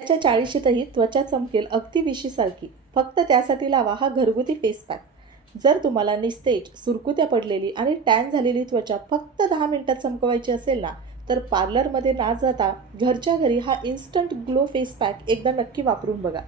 त्याच्या 40शीतही त्वचा चमकेल अगदी विशीसारखी. फक्त त्यासाठी लावा हा घरगुती फेस पॅक. जर तुम्हाला निस्तेज, सुरकुत्या पडलेली आणि टॅन झालेली त्वचा फक्त 10 मिनिटात चमकवायची असेल ना, तर पार्लरमध्ये ना जाता घरच्या घरी हा इन्स्टंट ग्लो फेस पॅक एकदा नक्की वापरून बघा.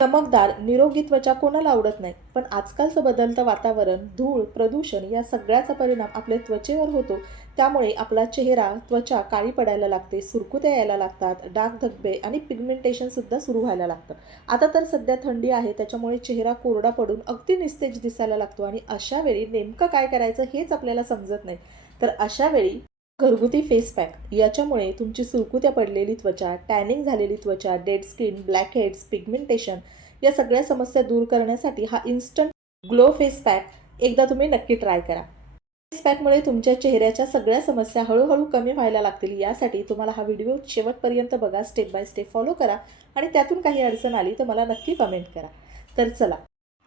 चमकदार, निरोगी त्वचा कोणाला आवडत नाही. पण आजकालचं बदलतं वातावरण, धूळ, प्रदूषण या सगळ्याचा परिणाम आपल्या त्वचेवर होतो. त्यामुळे आपला चेहरा, त्वचा काळी पडायला लागते, सुरकुत्या यायला लागतात, डाग धब्बे आणि पिगमेंटेशनसुद्धा सुरू व्हायला लागतं. आता तर सध्या थंडी आहे, त्याच्यामुळे चेहरा कोरडा पडून अगदी निस्तेज दिसायला लागतो आणि अशा वेळी नेमकं काय करायचं हेच आपल्याला समजत नाही. तर अशा वेळी घरगुती फेस पॅक याच्यामुळे तुमची सुरकुत्या पडलेली त्वचा, टॅनिंग झालेली त्वचा, dead skin, black heads, pigmentation या सगळ्या समस्या दूर करण्यासाठी हा इन्स्टंट ग्लो फेस पॅक एकदा तुम्ही नक्की ट्राय करा. फेस पॅकमुळे तुमच्या चेहऱ्याच्या सगळ्या समस्या हळूहळू कमी व्हायला लागतील. यासाठी तुम्हाला हा व्हिडिओ शेवटपर्यंत बघा, स्टेप बाय स्टेप फॉलो करा आणि त्यातून काही अडचण आली तर मला नक्की कमेंट करा. तर चला,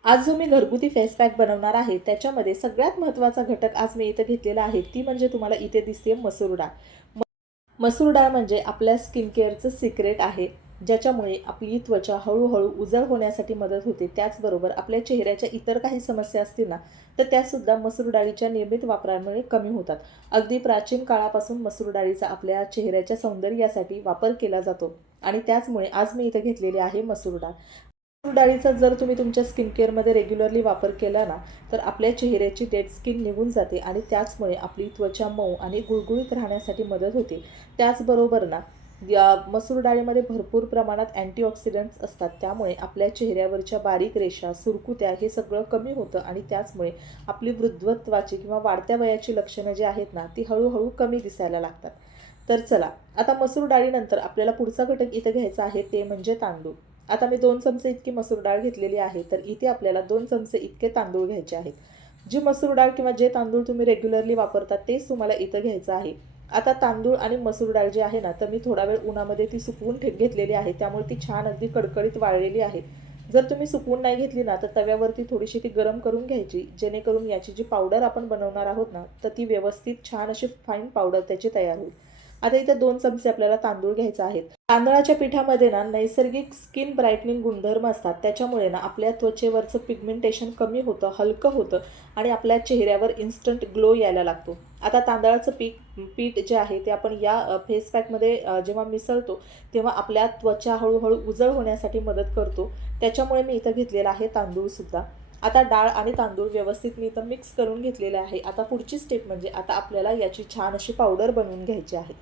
आज जो मी घरगुती फेस पॅक बनवणार आहे त्याच्यामध्ये सगळ्यात महत्त्वाचा घटक आज मी इथं घेतलेला आहे, ती म्हणजे तुम्हाला इथे दिसते मसूर डाळ. मसूर डाळ म्हणजे आपल्या स्किन केअरचं सिक्रेट आहे, ज्याच्यामुळे आपली त्वचा हळूहळू उजळ होण्यासाठी मदत होते. त्याचबरोबर आपल्या चेहऱ्याच्या इतर काही समस्या असतील ना, तर त्यासुद्धा मसूर डाळीच्या नियमित वापरामुळे कमी होतात. अगदी प्राचीन काळापासून मसूर डाळीचा आपल्या चेहऱ्याच्या सौंदर्यासाठी वापर केला जातो आणि त्याचमुळे आज मी इथं घेतलेली आहे मसूर डाळ. मसूर डाळीचा जर तुम्ही तुमच्या स्किन केअरमध्ये रेग्युलरली वापर केला ना, तर आपल्या चेहऱ्याची डेड स्किन निघून जाते आणि त्याचमुळे आपली त्वचा मऊ आणि गुळगुळीत राहण्यासाठी मदत होते. त्याचबरोबर ना, या मसूर डाळीमध्ये भरपूर प्रमाणात अँटीऑक्सिडंट्स असतात. त्यामुळे आपल्या चेहऱ्यावरच्या बारीक रेषा, सुरकुत्या हे सगळं कमी होतं आणि त्याचमुळे आपली वृद्धत्वाची किंवा वाढत्या वयाची लक्षणं जी आहेत ना, ती हळूहळू कमी दिसायला लागतात. तर चला, आता मसूर डाळीनंतर आपल्याला पुढचा घटक इथं घ्यायचा आहे, ते म्हणजे तांदूळ. आता मी 2 चमचे इतकी मसूर डाळ घेतलेली आहे, तर इथे आपल्याला 2 चमचे इतके तांदूळ घ्यायचे आहेत. जी मसूर डाळ किंवा जे तांदूळ तुम्ही रेग्युलरली वापरता तेच तुम्हाला इथं घ्यायचं आहे. आता तांदूळ आणि मसूर डाळ जी आहे ना, तर मी थोडा वेळ उन्हामध्ये ती सुकवून घेतलेली आहे. त्यामुळे ती छान अगदी कडकडीत वाळलेली आहे. जर तुम्ही सुकवून नाही घेतली ना, तर तव्यावरती थोडीशी ती गरम करून घ्यायची, जेणेकरून याची जी पावडर आपण बनवणार आहोत ना, तर ती व्यवस्थित छान अशी फाईन पावडर त्याची तयार होईल. आता इथे 2 चमचे आपल्याला तांदूळ घ्यायचा आहे. तांदळाच्या पिठामध्ये ना नैसर्गिक स्किन ब्राईटनिंग गुणधर्म असतात. त्याच्यामुळे ना आपल्या त्वचेवरचं पिगमेंटेशन कमी होतं, हलकं होतं आणि आपल्या चेहऱ्यावर इन्स्टंट ग्लो यायला लागतो. आता तांदळाचं पीठ जे आहे ते आपण या फेस पॅकमध्ये जेव्हा मिसळतो, तेव्हा आपल्या त्वचा हळूहळू उजळ होण्यासाठी मदत करतो. त्याच्यामुळे मी इथं घेतलेला आहे तांदूळसुद्धा. आता डाळ आणि तांदूळ व्यवस्थित मी इथं मिक्स करून घेतलेले आहे. आता पुढची स्टेप म्हणजे आता आपल्याला याची छान अशी पावडर बनवून घ्यायची आहे.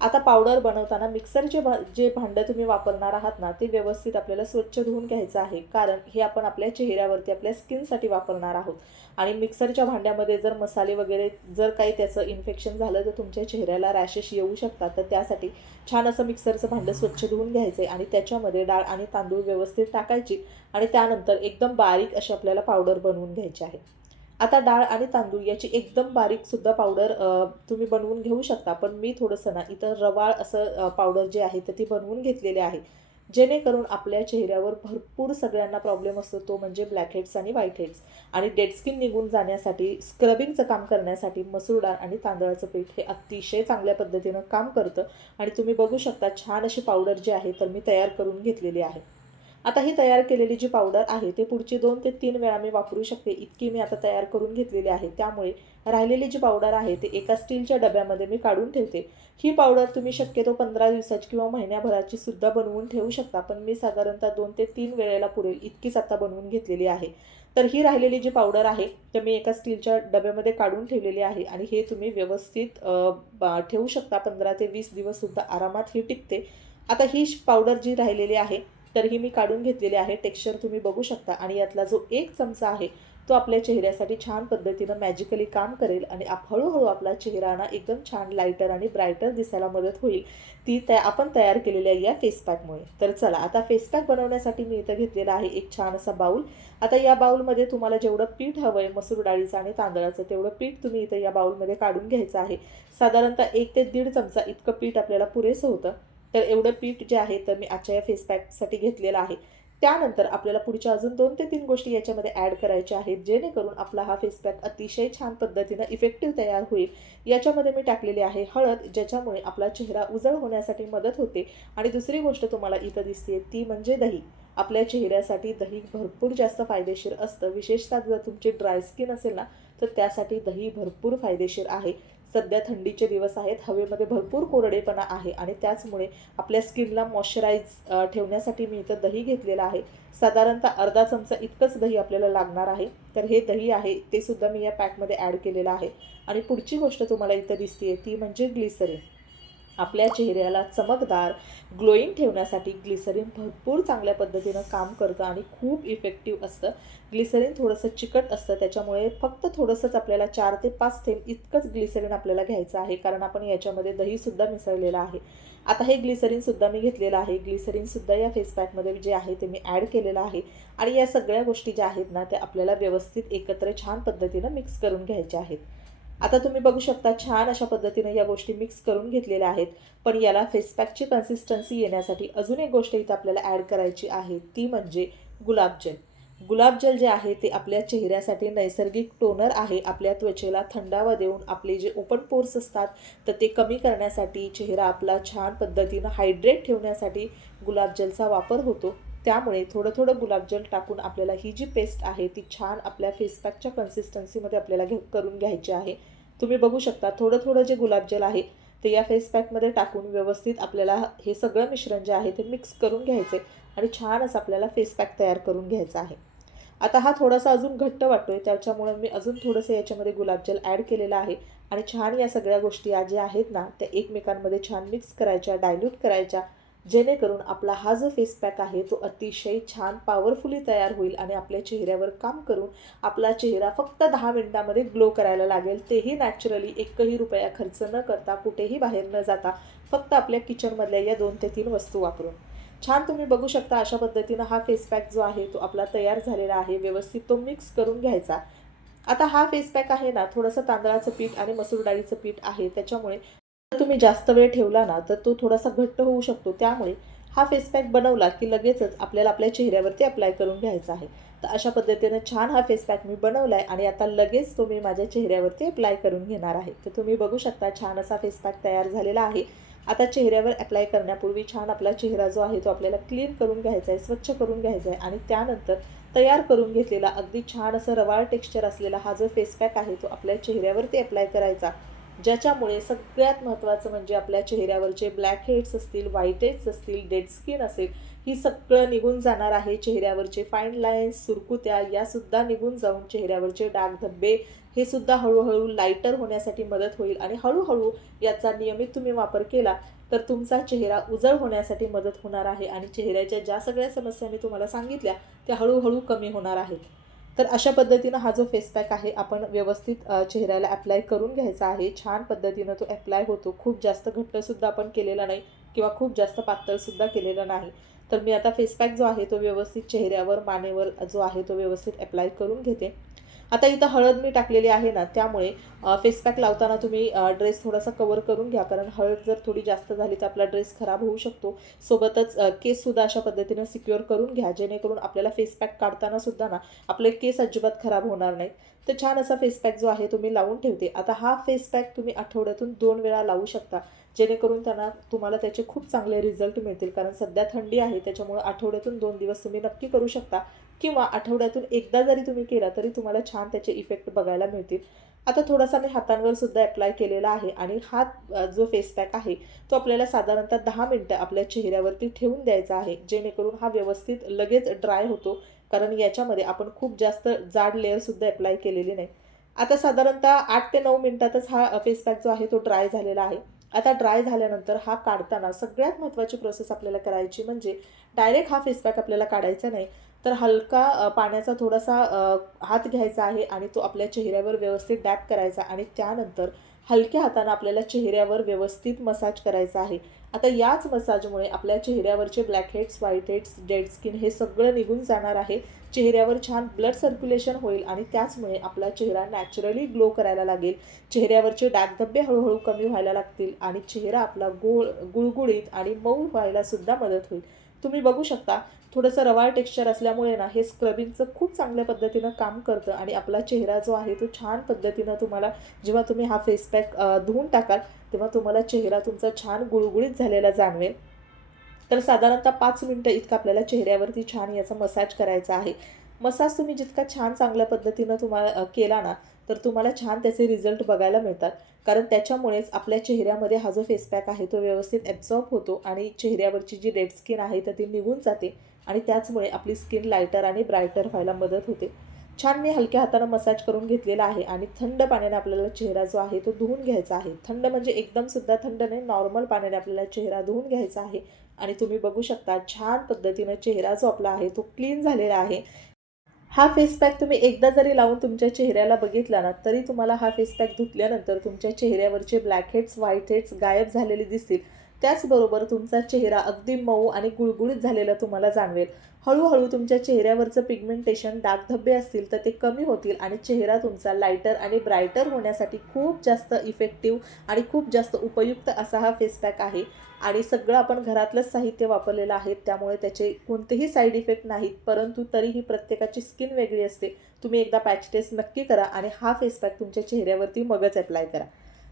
आता पावडर बनवताना मिक्सरचे जे भांडं तुम्ही वापरणार आहात ना, ते व्यवस्थित आपल्याला स्वच्छ धुवून घ्यायचं आहे. कारण हे आपण आपल्या चेहऱ्यावरती, आपल्या स्किनसाठी वापरणार आहोत आणि मिक्सरच्या भांड्यामध्ये जर मसाले वगैरे जर काही त्याचं इन्फेक्शन झालं, तर तुमच्या चेहऱ्याला रॅशेस येऊ शकतात. तर त्यासाठी छान असं मिक्सरचं भांडं स्वच्छ धुवून घ्यायचं आहे आणि त्याच्यामध्ये डाळ आणि तांदूळ व्यवस्थित टाकायची आणि त्यानंतर एकदम बारीक अशी आपल्याला पावडर बनवून घ्यायची आहे. आता डाळ आणि तांदूळ याची एकदम बारीकसुद्धा पावडर तुम्ही बनवून घेऊ शकता. पण मी थोडंसं ना इथं रवाळ असं पावडर जे आहे तर ती बनवून घेतलेली आहे. जेणेकरून आपल्या चेहऱ्यावर भरपूर सगळ्यांना प्रॉब्लेम असतो, तो म्हणजे ब्लॅक हेड्स आणि व्हाईट हेड्स आणि डेड स्किन निघून जाण्यासाठी, स्क्रबिंगचं काम करण्यासाठी मसूर डाळ आणि तांदळाचं पीठ हे अतिशय चांगल्या पद्धतीनं काम करतं आणि तुम्ही बघू शकता छान अशी पावडर जी आहे तर मी तयार करून घेतलेली आहे. आता ही तयार केलेली जी पावडर आहे ते पुढची 2 ते 3 वेळा मी वापरू शकते, इतकी मी आता तयार करून घेतलेली आहे. त्यामुळे राहिलेली जी पावडर आहे ते एका स्टीलच्या डब्यामध्ये मी काढून ठेवते. ही पावडर तुम्ही शक्यतो 15 दिवसाची किंवा महिन्याभराची सुद्धा बनवून ठेवू शकता. पण मी साधारणतः 2 ते 3 वेळेला पुरेल इतकीच आता बनवून घेतलेली आहे. तर ही राहिलेली जी पावडर आहे तर मी एका स्टीलच्या डब्यामध्ये काढून ठेवलेली आहे आणि हे तुम्ही व्यवस्थित ठेवू शकता. 15 ते 20 दिवससुद्धा आरामात ही टिकते. आता ही पावडर जी राहिलेली आहे तर ही मी काढून घेतलेली आहे. टेक्स्चर तुम्ही बघू शकता आणि यातला जो 1 चमचा आहे तो आपल्या चेहऱ्यासाठी छान पद्धतीनं मॅजिकली काम करेल आणि हळूहळू आपला चेहरा ना एकदम छान लाईटर आणि ब्राईटर दिसायला मदत होईल. ती आपण तयार केलेल्या या फेस पॅकमुळे. तर चला, आता फेस पॅक बनवण्यासाठी मी इथं घेतलेला आहे एक छान असा बाऊल. आता या बाऊलमध्ये तुम्हाला जेवढं पीठ हवं आहे मसूर डाळीचं आणि तांदळाचं, तेवढं पीठ तुम्ही इथं या बाऊलमध्ये काढून घ्यायचं आहे. साधारणतः 1 ते 1.5 चमचा इतकं पीठ आपल्याला पुरेसं होतं. तर एवढं पीठ जे आहे तर मी आजच्या या फेस पॅकसाठी घेतलेलं आहे. त्यानंतर आपल्याला पुढच्या अजून 2 ते 3 गोष्टी याच्यामध्ये ॲड करायच्या आहेत, जेणेकरून आपला हा फेस पॅक अतिशय छान पद्धतीनं इफेक्टिव्ह तयार होईल. याच्यामध्ये मी टाकलेली आहे हळद, ज्याच्यामुळे आपला चेहरा उजळ होण्यासाठी मदत होते. आणि दुसरी गोष्ट तुम्हाला इथं दिसते ती म्हणजे दही. आपल्या चेहऱ्यासाठी दही भरपूर जास्त फायदेशीर असतं. विशेषतः जर तुमची ड्राय स्किन असेल ना, तर त्यासाठी दही भरपूर फायदेशीर आहे. सध्या थंडीचे दिवस आहेत, हवेमध्ये भरपूर कोरडेपणा आहे आणि त्याचमुळे आपल्या स्किनला ठेवण्यासाठी मी इथं दही घेतलेलं आहे. साधारणतः अर्धा चमचा इतकंच दही आपल्याला लागणार आहे. तर हे दही आहे ते सुद्धा मी या पॅकमध्ये ॲड केलेलं आहे. आणि पुढची गोष्ट तुम्हाला इथं दिसते ती म्हणजे ग्लिसरीन. आपल्या चेहऱ्याला चमकदार, ग्लोईंग ठेवण्यासाठी ग्लिसरीन भरपूर चांगल्या पद्धतीनं काम करतं आणि खूप इफेक्टिव्ह असतं. ग्लिसरीन थोडंसं चिकट असतं, त्याच्यामुळे फक्त थोडंसंच आपल्याला 4 ते 5 थेंब इतकंच ग्लिसरीन आपल्याला घ्यायचं आहे, कारण आपण याच्यामध्ये दहीसुद्धा मिसळलेलं आहे. आता हे ग्लिसरीनसुद्धा मी घेतलेलं आहे. ग्लिसरीनसुद्धा या फेस पॅकमध्ये जे आहे ते मी ॲड केलेलं आहे. आणि या सगळ्या गोष्टी ज्या आहेत ना, त्या आपल्याला व्यवस्थित एकत्र छान पद्धतीनं मिक्स करून घ्यायच्या आहेत. आता तुम्ही बघू शकता छान अशा पद्धतीनं या गोष्टी मिक्स करून घेतलेल्या आहेत. पण याला फेस पॅकची कन्सिस्टन्सी येण्यासाठी अजून एक गोष्ट इथं आपल्याला ॲड करायची आहे, ती म्हणजे गुलाबजल. गुलाबजल जे आहे ते आपल्या चेहऱ्यासाठी नैसर्गिक टोनर आहे. आपल्या त्वचेला थंडावा देऊन आपले जे ओपन पोर्स असतात तर ते कमी करण्यासाठी, चेहरा आपला छान पद्धतीनं हायड्रेट ठेवण्यासाठी गुलाबजलचा वापर होतो. त्यामुळे थोडं थोडं गुलाबजल टाकून आपल्याला ही जी पेस्ट आहे ती छान आपल्या फेस पॅकच्या कन्सिस्टन्सीमध्ये आपल्याला करून घ्यायची आहे. तुम्ही बघू शकता थोडं थोडं जे गुलाबजल आहे ते या फेस पॅकमध्ये टाकून व्यवस्थित आपल्याला हे सगळं मिश्रण जे आहे ते मिक्स करून घ्यायचे आणि छान असं आपल्याला फेस पॅक तयार करून घ्यायचा आहे. आता हा थोडासा अजून घट्ट वाटतोय, त्याच्यामुळे मी अजून थोडंसं याच्यामध्ये गुलाबजल ॲड केलेलं आहे. आणि छान या सगळ्या गोष्टी ज्या आहेत ना त्या एकमेकांमध्ये छान मिक्स करायच्या, डायल्यूट करायच्या, जेणेकरून आपला हा जो फेस पॅक आहे तो अतिशय छान पॉवरफुली तयार होईल आणि आपल्या चेहऱ्यावर काम करून आपला चेहरा फक्त 10 मिनिटांमध्ये ग्लो करायला लागेल. तेही नॅचरली, एकही रुपया खर्च न करता, कुठेही बाहेर न जाता, फक्त आपल्या किचनमधल्या या 2 ते 3 वस्तू वापरून. छान तुम्ही बघू शकता अशा पद्धतीनं हा फेस पॅक जो आहे तो आपला तयार झालेला आहे. व्यवस्थित तो मिक्स करून घ्यायचा. आता हा फेस पॅक आहे ना थोडंसं तांदळाचं पीठ आणि मसूर डाळीचं पीठ आहे, त्याच्यामुळे जर तुम्ही जास्त वेळ ठेवला ना तर तो थोडासा घट्ट होऊ शकतो. त्यामुळे हा फेस पॅक बनवला की लगेचच आपल्याला आपल्या चेहऱ्यावरती अप्लाय करून घ्यायचा आहे. तर अशा पद्धतीनं छान हा फेस पॅक मी बनवला आहे आणि आता लगेच तो मी माझ्या चेहऱ्यावरती अप्लाय करून घेणार आहे. तर तुम्ही बघू शकता छान असा फेस पॅक तयार झालेला आहे. आता चेहऱ्यावर अप्लाय करण्यापूर्वी छान आपला चेहरा जो आहे तो आपल्याला क्लीन करून घ्यायचा आहे, स्वच्छ करून घ्यायचा आहे आणि त्यानंतर तयार करून घेतलेला अगदी छान असं रवाळ टेक्स्चर असलेला हा जो फेस पॅक आहे तो आपल्या चेहऱ्यावरती अप्लाय करायचा. ज्याच्यामुळे सगळ्यात महत्त्वाचं म्हणजे आपल्या चेहऱ्यावरचे ब्लॅक हेड्स असतील, व्हाईट हेड्स असतील, डेड स्किन असेल, ही सगळं निघून जाणार आहे. चेहऱ्यावरचे फाईन लाईन्स, सुरकुत्या यासुद्धा निघून जाऊन चेहऱ्यावरचे डाग धब्बे हे सुद्धा हळूहळू लाईटर होण्यासाठी मदत होईल आणि हळूहळू याचा नियमित तुम्ही वापर केला तर तुमचा चेहरा उजळ होण्यासाठी मदत होणार आहे आणि चेहऱ्याच्या ज्या सगळ्या समस्या मी तुम्हाला सांगितल्या त्या हळूहळू कमी होणार आहेत. तर अशा पद्धतीनं हा जो फेस पॅक आहे आपण व्यवस्थित चेहऱ्याला अप्लाय करून घ्यायचा आहे. छान पद्धतीनं तो अप्लाय होतो. खूप जास्त घट्टसुद्धा आपण केलेला नाही किंवा खूप जास्त पातळसुद्धा केलेलं नाही. तर मी आता फेस पॅक जो आहे तो व्यवस्थित चेहऱ्यावर, मानेवर जो आहे तो व्यवस्थित अप्लाय करून घेते. आता इथं हळद मी टाकलेली आहे ना, त्यामुळे फेस पॅक लावताना तुम्ही ड्रेस थोडासा कवर करून घ्या, कारण हळद जर थोडी जास्त झाली तर आपला ड्रेस खराब होऊ शकतो. सोबतच केससुद्धा अशा पद्धतीनं सिक्युअर करून घ्या, जेणेकरून आपल्याला फेस पॅक काढताना सुद्धा ना आपले केस अजिबात खराब होणार नाहीत. तर छान असा फेस पॅक जो आहे तो मी लावून ठेवते. आता हा फेस पॅक तुम्ही आठवड्यातून 2 वेळा लावू शकता, जेणेकरून तुम्हाला त्याचे खूप चांगले रिझल्ट मिळतील. कारण सध्या थंडी आहे, त्याच्यामुळे आठवड्यातून 2 दिवस तुम्ही नक्की करू शकता किंवा आठवड्यातून एकदा जरी तुम्ही केला तरी तुम्हाला छान त्याचे इफेक्ट बघायला मिळतील. आता थोडासा मी हातांवर सुद्धा अप्लाय केलेला आहे आणि हा जो फेस पॅक आहे तो आपल्याला साधारणतः 10 मिनिटं आपल्या चेहऱ्यावरती ठेवून द्यायचा आहे, जेणेकरून हा व्यवस्थित लगेच ड्राय होतो, कारण याच्यामध्ये आपण खूप जास्त जाड लेअरसुद्धा अप्लाय केलेली नाही. आता साधारणतः 8 ते 9 मिनिटातच हा फेस पॅक जो आहे तो ड्राय झालेला आहे. आता ड्राय झाल्यानंतर हा काढताना सगळ्यात महत्त्वाची प्रोसेस आपल्याला करायची म्हणजे डायरेक्ट हा फेस पॅक आपल्याला काढायचा नाही, तर हलका पाण्याचा थोडासा हात घ्यायचा आहे आणि तो आपल्या चेहऱ्यावर व्यवस्थित डॅप करायचा आणि त्यानंतर हलक्या हाताने आपल्याला चेहऱ्यावर व्यवस्थित मसाज करायचा आहे. आता याच मसाजमुळे आपल्या चेहऱ्यावरचे black heads, white heads, dead skin हे सगळं निघून जाणार आहे. चेहऱ्यावर छान ब्लड सर्क्युलेशन होईल आणि त्याचमुळे आपला चेहरा नॅचरली ग्लो करायला लागेल. चेहऱ्यावरचे डागधब्बे हळूहळू कमी व्हायला लागतील आणि चेहरा आपला गुळगुळीत आणि मऊ व्हायला सुद्धा मदत होईल. तुम्ही बघू शकता थोडंसं रवाळ टेक्स्चर असल्यामुळे ना हे स्क्रबिंगचं खूप चांगल्या पद्धतीनं काम करतं आणि आपला चेहरा जो आहे तो छान पद्धतीनं तुम्हाला जेव्हा तुम्ही हा फेस पॅक धुवून टाकाल तेव्हा तुम्हाला चेहरा तुमचा छान गुळगुळीत झालेला जाणवेल. तर साधारणतः 5 मिनिटं इतकं आपल्याला चेहऱ्यावरती छान याचा मसाज करायचा आहे. मसाज तुम्ही जितका छान चांगल्या पद्धतीनं तुम्हाला केला ना, तर तुम्हाला छान त्याचे रिझल्ट बघायला मिळतात. कारण त्याच्यामुळेच आपल्या चेहऱ्यामध्ये हा जो फेस पॅक आहे तो व्यवस्थित ॲब्झॉर्ब होतो आणि चेहऱ्यावरची जी डेड स्किन आहे तर ती निघून जाते आणि त्याचमुळे आपली स्किन लायटर आणि ब्रायटर व्हायला मदत होते. छान मी हलक्या हातानं मसाज करून घेतलेला आहे आणि थंड पाण्याने आपल्याला चेहरा जो आहे तो धुवून घ्यायचा आहे. थंड म्हणजे एकदमसुद्धा थंड नाही, नॉर्मल पाण्याने आपल्याला चेहरा धुवून घ्यायचा आहे आणि तुम्ही बघू शकता छान पद्धतीनं चेहरा जो आपला आहे तो क्लीन झालेला आहे. हा फेस पॅक तुम्ही एकदा जरी लावून तुमच्या चेहऱ्याला बघितला ना, तरी तुम्हाला हा फेस पॅक धुतल्यानंतर तुमच्या चेहऱ्यावरचे ब्लॅक हेड्स, व्हाईट हेड्स गायब झालेले दिसतील. त्याचबरोबर तुमचा चेहरा अगदी मऊ आणि गुळगुळीत झालेला तुम्हाला जाणवेल. हळू तुमच्या चेहऱ्यावरचं पिगमेंटेशन, डागधब्बे असतील तर ते कमी होतील आणि चेहरा तुमचा लाईटर आणि ब्रायटर होण्यासाठी खूप जास्त इफेक्टिव्ह आणि खूप जास्त उपयुक्त असा हा फेस पॅक आहे. आणि सगळं आपण घरातलंच साहित्य वापरलेलं आहे त्यामुळे त्याचे कोणतेही साईड इफेक्ट नाहीत. परंतु तरीही प्रत्येकाची स्किन वेगळी असते. तुम्ही एकदा पॅच टेस्ट नक्की करा आणि हा फेस पॅक तुमच्या चेहऱ्यावरती मगच ॲप्लाय करा.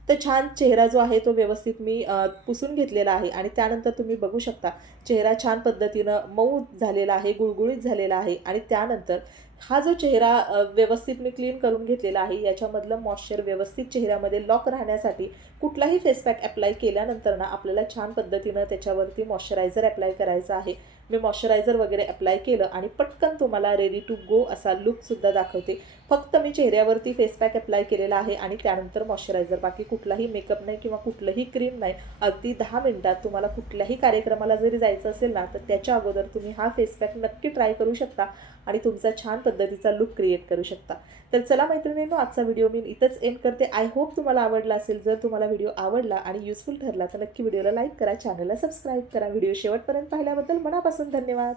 तर छान चेहरा जो आहे तो व्यवस्थित मी पुसून घेतलेला आहे आणि त्यानंतर तुम्ही बघू शकता चेहरा छान पद्धतीनं मऊ झालेला आहे, गुळगुळीत झालेला आहे आणि त्यानंतर हा जो चेहरा व्यवस्थित मी क्लीन करून घेतलेला आहे, याच्यामधलं मॉइश्चर व्यवस्थित चेहऱ्यामध्ये लॉक राहण्यासाठी कुठलाही फेस पॅक ॲप्लाय केल्यानंतर ना आपल्याला छान पद्धतीनं त्याच्यावरती मॉइश्चरायझर ॲप्लाय करायचा आहे. मी मॉइश्चरायझर वगैरे ॲप्लाय केलं आणि पटकन तुम्हाला रेडी टू गो असा लूकसुद्धा दाखवते. फक्त मी चेहऱ्यावरती फेस पॅक ॲप्लाय केलेला आहे आणि त्यानंतर मॉइश्चरायझर. बाकी कुठलाही मेकअप नाही किंवा कुठलंही क्रीम नाही. अगदी 10 मिनिटात तुम्हाला कुठल्याही कार्यक्रमाला जरी जायचं असेल ना, तर त्याच्या अगोदर तुम्ही हा फेस पॅक नक्की ट्राय करू शकता आणि तुमचा छान पद्धतीचा लूक क्रिएट करू शकता. तर चला मैत्रिणींनो, आजचा व्हिडिओ मी इथंच एंड करते. आय होप तुम्हाला आवडला असेल. जर तुम्हाला व्हिडिओ आवडला आणि युजफुल ठरला तर नक्की व्हिडिओला लाईक करा, चॅनलला सबस्क्राईब करा. व्हिडिओ शेवटपर्यंत पाहिल्याबद्दल मनापासून धन्यवाद.